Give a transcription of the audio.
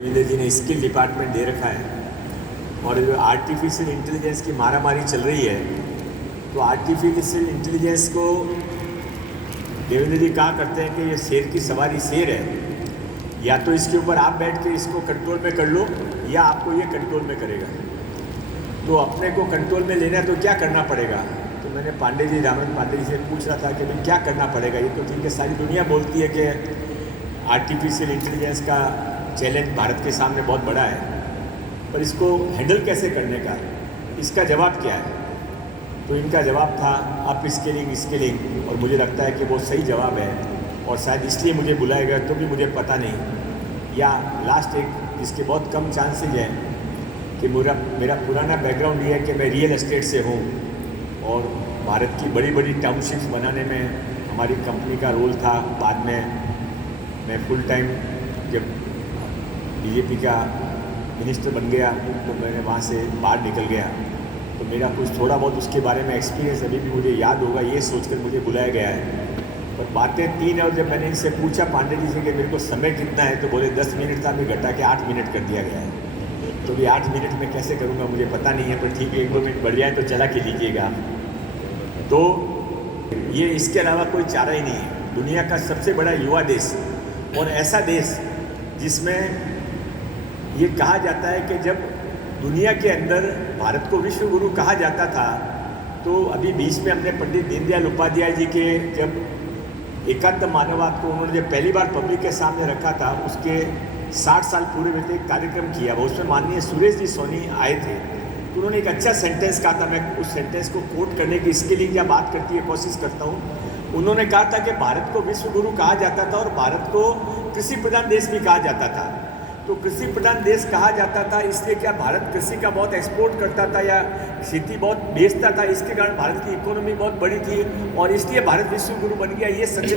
नीले जी ने skill department दे रखा है और जो आर्टिफिशियल इंटेलिजेंस की मारामारी चल रही है, तो आर्टिफिशियल इंटेलिजेंस को देवेंद्र जी कहा करते हैं कि ये शेर की सवारी शेर है, या तो इसके ऊपर आप बैठ के इसको कंट्रोल में कर लो या आपको ये कंट्रोल में करेगा। तो अपने को कंट्रोल में लेना है तो क्या करना पड़ेगा। तो मैंने पांडे जी, रामन पांडे जी से पूछ रहा था कि भाई क्या करना पड़ेगा। ये तो ठीक है, सारी दुनिया बोलती है कि आर्टिफिशियल इंटेलिजेंस का चैलेंज भारत के सामने बहुत बड़ा है, पर इसको हैंडल कैसे करने का, इसका जवाब क्या है। तो इनका जवाब था अप स्किलिंग, और मुझे लगता है कि वो सही जवाब है और शायद इसलिए मुझे बुलाया गया, तो भी मुझे पता नहीं। या लास्ट एक जिसके बहुत कम चांसेज हैं कि मेरा पुराना बैकग्राउंड ये है कि मैं रियल एस्टेट से हूँ और भारत की बड़ी बड़ी टाउनशिप्स बनाने में हमारी कंपनी का रोल था। बाद में मैं फुल टाइम जब बीजेपी का मिनिस्टर बन गया तो मैंने वहाँ से बाहर निकल गया, तो मेरा कुछ थोड़ा बहुत उसके बारे में एक्सपीरियंस अभी भी मुझे याद होगा, ये सोचकर मुझे बुलाया गया है। पर बातें तीन, और जब मैंने इनसे पूछा पांडे जी से कि मेरे को समय कितना है, तो बोले 10 मिनट था, अभी घटा के 8 मिनट कर दिया गया है। तो भी 8 मिनट में कैसे करूँगा मुझे पता नहीं है, पर ठीक है 1-2 मिनट बढ़ जाए तो चला के लीजिएगा। तो ये इसके अलावा कोई चारा ही नहीं है। दुनिया का सबसे बड़ा युवा देश और ऐसा देश जिसमें ये कहा जाता है कि जब दुनिया के अंदर भारत को विश्व गुरु कहा जाता था, तो अभी बीच में हमने पंडित दीनदयाल उपाध्याय जी के जब एकात्म मानववाद को उन्होंने जब पहली बार पब्लिक के सामने रखा था, उसके 60 साल पूरे हुए थे, एक कार्यक्रम किया। वो उसमें माननीय सुरेश जी सोनी आए थे, तो उन्होंने एक अच्छा सेंटेंस कहा था। मैं उस सेंटेंस को कोट करने की इसके लिए क्या बात करती है कोशिश करता हूँ। उन्होंने कहा था कि भारत को विश्व गुरु कहा जाता था और भारत को कृषि प्रधान देश भी कहा जाता था। तो कृषि प्रधान देश कहा जाता था इसलिए क्या भारत कृषि का बहुत एक्सपोर्ट करता था या खेती बहुत बेचता था, इसके कारण भारत की इकोनॉमी बहुत बड़ी थी और इसलिए भारत विश्व गुरु बन गया, ये सच नहीं।